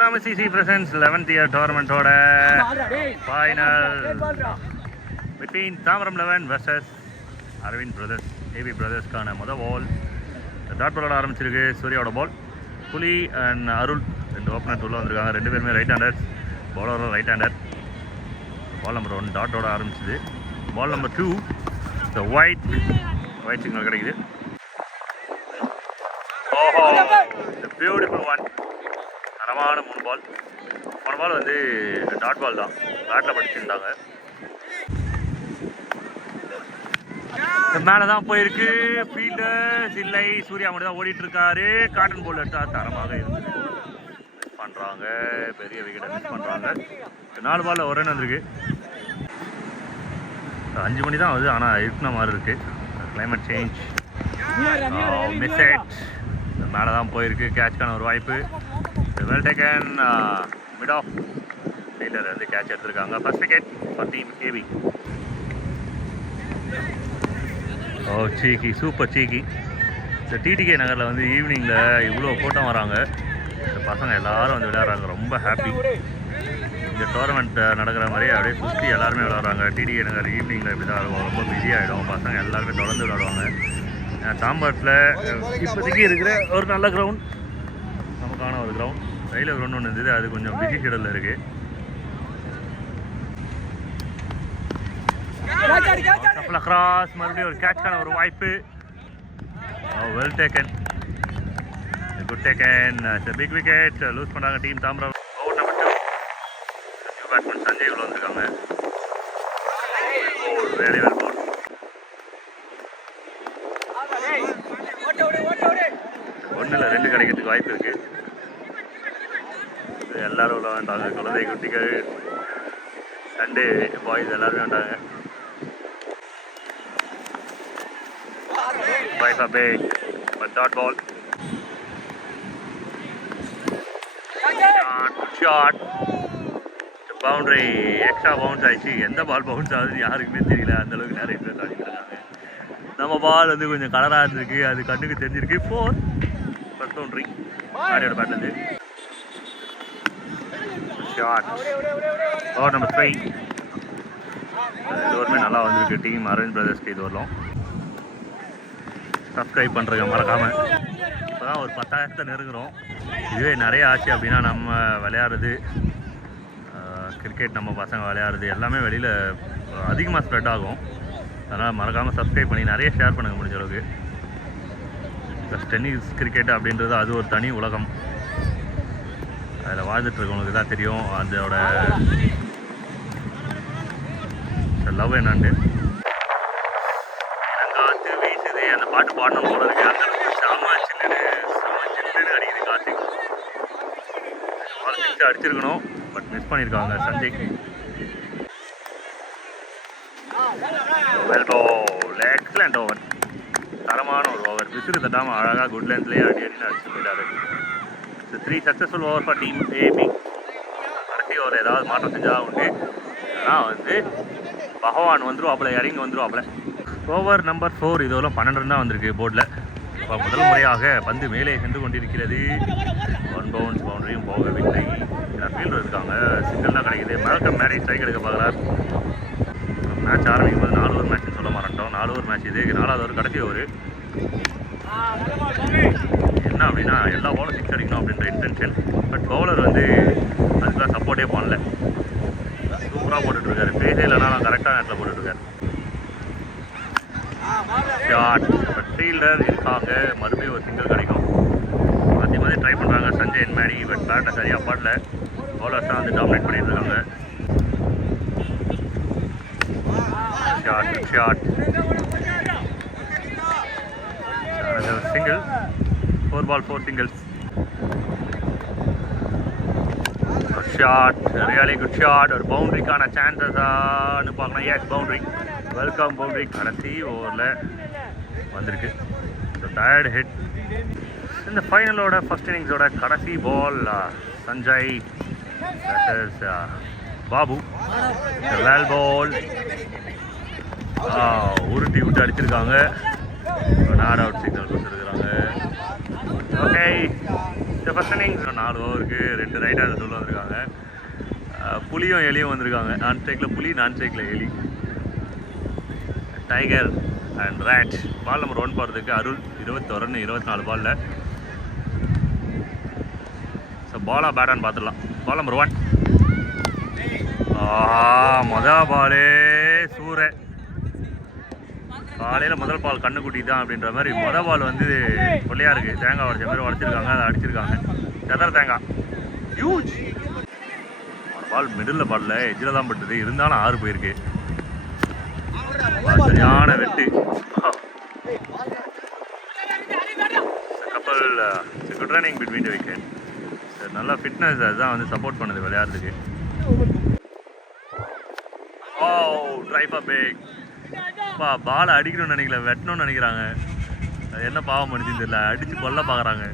CC presents 11th year tournament final between Thamaram 11 versus Arvind Brothers. AB Brothers கான முத பால் dot ball ஆரம்பிச்சிருக்கு. சூர்யாவோட பால். புலி அண்ட் அருள் ரெண்டு ஓப்பனர் உள்ள வந்திருக்காங்க. ரெண்டு பேருமே ரைட் ஹேண்டர். பவுலரும் ரைட் ஹேண்டர். பால் நம்பர் 1 டாட்டோட ஆரம்பிச்சிது. Ball number 2 the white signal கிடைக்குது. ஓஹோ, பியூட்டிஃபுல் ஒன். தரமான 3 பால். போன பால் வந்து டாட் பால் தான், பேட்டில் படிச்சுருந்தாங்க. மேலே தான் போயிருக்கு. ஃபீல்டர்ஸ் இல்லை, சூர்யா மட்டும் தான் ஓடிட்டு இருக்காரு. காட்டன் பால் எடுத்தால் தரமாக இருந்தது. மிஸ் பண்ணுறாங்க, பெரிய விக்கெட்டை மிஸ் பண்ணுறாங்க. 4 பாலில் ஒரு ரன் வந்திருக்கு. 5 மணி தான் ஆகுது, ஆனால் இருக்கிற மாதிரி இருக்குது. Climate change, miss it. மேலே தான் போயிருக்கு. கேட்ச்க்கான ஒரு வாய்ப்பு. Well taken. Mid off fielder வந்து கேட்ச் எடுத்திருக்காங்க. First wicket for team AB. Oh cheeky, super cheeky. இந்த டிடிகே நகரில் வந்து ஈவினிங்கில் இவ்வளோ கூட்டம் வராங்க. இந்த பசங்க எல்லோரும் வந்து விளையாடுறாங்க. ரொம்ப ஹாப்பி. இந்த டோர்னமெண்ட் நடக்கிற மாதிரியே அப்படியே சுற்றி எல்லாருமே விளையாடுறாங்க. டிடிகே நகர் ஈவினிங்கில் இப்படி தான் இருக்கும். ரொம்ப பிஸியாகிடும். பசங்க எல்லாருமே தொடர்ந்து விளையாடுவாங்க. தாம்பாட்டில் இப்போதைக்கு இருக்கிற ஒரு நல்ல கிரவுண்ட், நமக்கான ஒரு கிரவுண்ட். ரயில்வே கிரவுண்ட் ஒன்று இருந்தது, அது கொஞ்சம் பிஸி ஷெடியூலில் இருக்குது. கிராஸ், மறுபடியும் ஒரு கேட்ச்க்கான ஒரு வாய்ப்பு. Well taken, good taken. Big wicket. Lose பண்ணுறாங்க team Tambaram. Over number 2. New batsman Sanjay உள்ள வந்திருக்காங்க. Very well ball. ஒன்றில் 2 கிடைக்கிறதுக்கு வாய்ப்பு இருக்குது. எல்லோரும் உள்ள வேண்டாங்க. குழந்தை குட்டிகள், சண்டே பாய்ஸ் எல்லாருமே வேண்டாங்க. Wife a big, but dot ball. Shot. Boundary. Extra bounce ஆயிடுச்சு. எந்த பால் பவுன்ஸ் ஆகுதுன்னு யாருக்குமே தெரியல. அந்தளவுக்கு நிறைய பேர் ஆடிட்டு இருக்காங்க. நம்ம பால் வந்து கொஞ்சம் கலராக இருந்திருக்கு, அது கண்ணுக்கு தெரிஞ்சிருக்கு. 4 ஃபர்ஸ்ட் பவுண்டரி ஆடியோட பேட்லேருந்து. ஷாட். Over number 3. எல்லோருமே நல்லா வந்திருக்கு. டீம் அரவிந்த் பிரதர்ஸ்க்கு இது வரலாம். சப்ஸ்கிரைப் பண்ணுறங்க மறக்காமல். இப்போ தான் ஒரு 10,000 நெருங்குறோம். இதுவே நிறைய ஆச்சு அப்படின்னா நம்ம விளையாடுறது, கிரிக்கெட் நம்ம பசங்க விளையாடுறது எல்லாமே வெளியில் அதிகமாக ஸ்ப்ரெட் ஆகும். அதனால் மறக்காமல் சப்ஸ்கிரைப் பண்ணி நிறைய ஷேர் பண்ணுங்க முடிஞ்ச அளவுக்கு. ப்ளஸ் டென்னிஸ் கிரிக்கெட் அப்படின்றது அது ஒரு தனி உலகம். அதில் வாழ்ந்துட்டுருக்கவங்களுக்கு தான் தெரியும் அதோட லவ் என்னான்ட்டு. காற்று வீசுது, அந்த பாட்டு பாடணும் போல இருக்கு. அந்த அளவுக்கு செம சில்லுன்னு அடிக்குது காற்று. சிக்ஸ் அடிச்சிருக்கணும், பட் மிஸ் பண்ணியிருக்காங்க Sanjay. Well ball, excellent over. தரமான ஒரு ஓவர். விசிறு தட்டாமல் அழகாக குட் லென்த்லேயே அடின்னு அடிச்சு போயிட்டாரு. 3 successful over for team AB. கடைசி ஓவர் ஏதாவது மாற்றம் செஞ்சால் உண்டு. ஆனால் வந்து பகவான் வந்துருவாப்பில், இறங்கி வந்துருவாப்பில். Over number 4. இதுவரை 12 ரன் தான் வந்திருக்கு போர்டில். இப்போ முதல் முறையாக பந்து மேலே சென்று கொண்டிருக்கிறது. 1 பவுன்ஸ், பவுண்டரியும் போகவில்லை. ஃபீல்டர் இருக்காங்க, சிங்கிள் தான் கிடைக்குது. மேல்கம் மேரி ஸ்ட்ரைக் எடுக்க பார்க்குறார். மேட்ச் ஆரம்பிக்கும் போது 4 ஓவர் மேட்ச்னு சொல்ல மாட்டோம். 4 ஓவர் மேட்ச் இது. 4வது ஓவர் கடைசி ஓவர். என்ன அப்படின்னா எல்லா பாலும் 6 அடிக்கணும் அப்படின்ற இன்டென்ஷன். பட் பவுலர் வந்து அதுக்கெலாம் சப்போர்ட்டே பண்ணல. சூப்பராக போட்டுட்ருக்காரு. பேசே இல்லைனா கரெக்டான நேரத்தில் போட்டுட்ருக்காரு. ஷாட். பட் ஃபீல்டர் இருக்காங்க. மறுபடியும் ஒரு சிங்கிள் கிடைக்கும். அதே மாதிரி ட்ரை பண்ணுறாங்க சஞ்சய் அண்ட் மேரி. பட் பேட்டை சரியாக பாடல. பவுலர்ஸ் தான் வந்து டாமினேட் பண்ணிட்டு இருக்காங்க. Shot. Single. 4 ball 4 singles. Shot, really good shot. ஒரு பவுண்டரிக்கான சான்சஸான்னு பார்க்கலாம். Yes, boundary. Welcome boundary. கடைசி ஓவரில் வந்திருக்கு. Tired hit. இந்த ஃபைனலோட ஃபர்ஸ்ட் இன்னிங்ஸோட கடைசி பால் சஞ்சய் பாபு. வேல் பால் உருட்டி விட்டு அடிச்சிருக்காங்க. நாட் அவுட் சிக்னல் கொடுத்துருக்குறாங்க. ஓகே, இந்த ஃபர்ஸ்ட் இன்னிங்ஸ் 4 ஓவருக்கு 2 ரைட் ஹேண்டர் சொல்ல வந்திருக்காங்க. புலியும் எலியும் வந்திருக்காங்க. நான் ஸ்ட்ரைக்கில் புலி, நான் ஸ்ட்ரைக்கில் எலி. Tiger and rat. Ball number 1 போகிறதுக்கு அருள் 21 ரன் 24 பாலில். ஸோ பாலா பேட்டான்னு பார்த்துடலாம். Ball number 1. மொதல் பாலே சூர. காலையில் முதல் பால் கண்ணுக்குட்டி தான் அப்படின்ற மாதிரி மொதல் பால் வந்து கொள்ளையாக இருக்குது. தேங்காய் உடச்ச மாதிரி உடச்சிருக்காங்க, அதை அடிச்சிருக்காங்க. செதற தேங்காய் ஹியூஜ். பால் மிடில் பாலில் எஜ்ஜில் தான் பட்டுது, இருந்தாலும் 6 போயிருக்கு. சரியான வெட்டு. கப்பல் good running between the wicket. நல்லா ஃபிட்னஸ் அதுதான் வந்து சப்போர்ட் பண்ணுது விளையாடுறதுக்கு. ஓ ட்ரைஃபா பேக். பாலை அடிக்கணும்னு நினைக்கல, வெட்டணும்னு நினைக்கிறாங்க. அது என்ன பாவம் பண்ணிச்சுன்னு தெரியல, அடிச்சு கொல்ல பார்க்குறாங்க.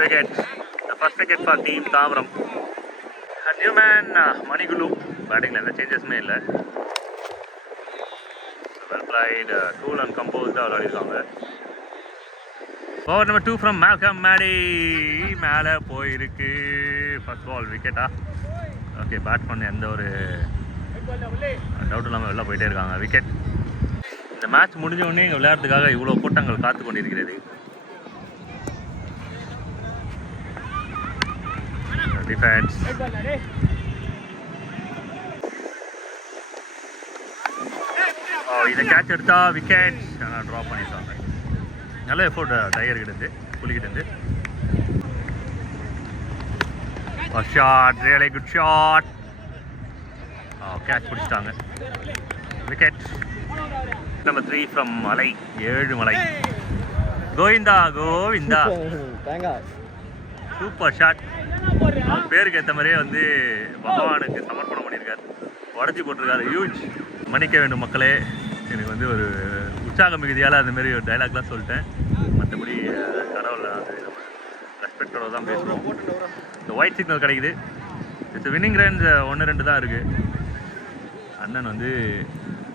Wicket. The first wicket for team Tamram. A new man, Manigulu. Batting ல சேஞ்சஸ்மே இல்லை. Well played, cool and composed விளையாடிருக்காங்க. Over number 2 from Malcolm Maddy. மேலே போயிருக்கு. ஃபர்ஸ்ட் பால் விக்கெட்டா? ஓகே, பேட் பண்ண எந்த ஒரு டவுட் இல்லாமல் வெளில போயிட்டே இருக்காங்க. விக்கெட். இந்த மேட்ச் முடிஞ்ச உடனே இங்கே விளையாடுறதுக்காக இவ்வளோ கூட்டங்கள் காத்து கொண்டிருக்கிறது. டிஃபென்ஸ். இதை கேட்ச் எடுத்தா விக்கெட். ஆனால் ட்ராப் பண்ணிட்டாங்க. நல்ல எஃபோர்ட் டைகர் கிட்டேருந்து, புலிகிட்டேருந்து. Shot, really good shot. Catch பிடிச்சிட்டாங்க. விக்கெட். நம்பர் 3 ஃப்ரம் மலை, 7 மலை. கோவிந்தா கோவிந்தா. Super shot. பேருக்கு ஏற்ற மாதிரியே வந்து பகவானுக்கு சமர்ப்பணம் பண்ணியிருக்காரு. உடச்சி போட்டிருக்காரு. ஹியூஜ். மன்னிக்க வேண்டும் மக்களே, எனக்கு வந்து ஒரு உற்சாக மிகுதியால் அந்தமாரி ஒரு டைலாக்லாம் சொல்லிட்டேன். மற்றபடி கடவுளை அது நம்ம ரெஸ்பெக்டோட தான் பேசுகிறோம். இந்த ஒயிட் சிக்னல் கிடைக்குது. இட்ஸ் வின்னிங் ரன்ஸ் 1-2 தான் இருக்குது. அண்ணன் வந்து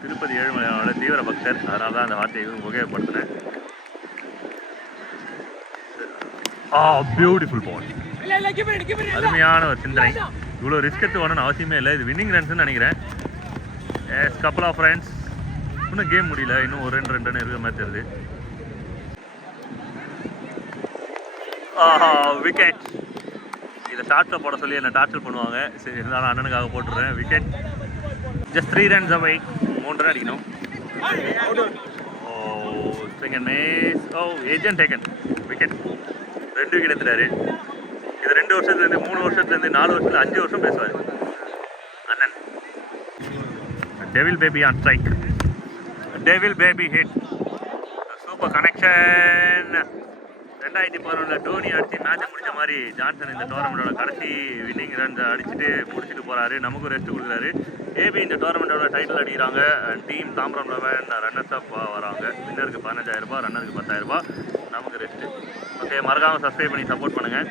திருப்பதி ஏழுமலையானோட தீவிர பக்தர், அதனால தான் அந்த வார்த்தையை உபயோகப்படுத்தினேன். பியூட்டிஃபுல் பால். அருமையான ஒரு சிந்தனை. இவ்வளோ ரிஸ்க் எடுத்து வரணும்னு அவசியமே இல்லை. இது வின்னிங் ரன்ஸ்ன்னு நினைக்கிறேன். S, couple of runs. இன்னும் கேம் முடியல, இன்னும் ஒரு 2 ரன் இருக்கிற மாதிரி தெரியுது. விக்கெட். இதை ஷார்ட்ஸில் போட சொல்லி என்ன டார்ச்சர் பண்ணுவாங்க. சரி, இருந்தாலும் அண்ணனுக்காக போட்டுடுறேன். Wicket. Just 3 runs away. 3 run அடிக்கணும். செகண்ட் மேஸ். Edge and taken. விக்கெட். 2 விக்கெட் எடுத்துட்டாரு. இது 2 வருஷத்துலேருந்து 3 வருஷத்துலேருந்து 4 வருஷத்துல 5 வருஷம் பேசுவார் அண்ணன். Devil baby on strike. Devil baby hit. Super connection. 2011 Dhoni அடித்து மேட்சை முடிச்ச மாதிரி ஜான்சன் இந்த டோர்னமெண்ட்டோட கடைசி வின்னிங் ரன்ஸ் அடிச்சுட்டு முடிச்சுட்டு போகிறாரு. நமக்கும் ரெஸ்ட் கொடுக்குறாரு. ஏபி இந்த டோர்னமெண்ட்டோட டைட்டில் அடிக்கிறாங்க. டீம் தாம்பரம் 11 ரன்னர்ஸ் அப் வராங்க. வின்னருக்கு 15,000 ரூபாய், ரன்னருக்கு 10,000 ரூபாய், நமக்கு ரெஸ்ட்டு. ஓகே, மறக்காமல் சப்ஸ்கிரைப் பண்ணி சப்போர்ட் பண்ணுங்கள்.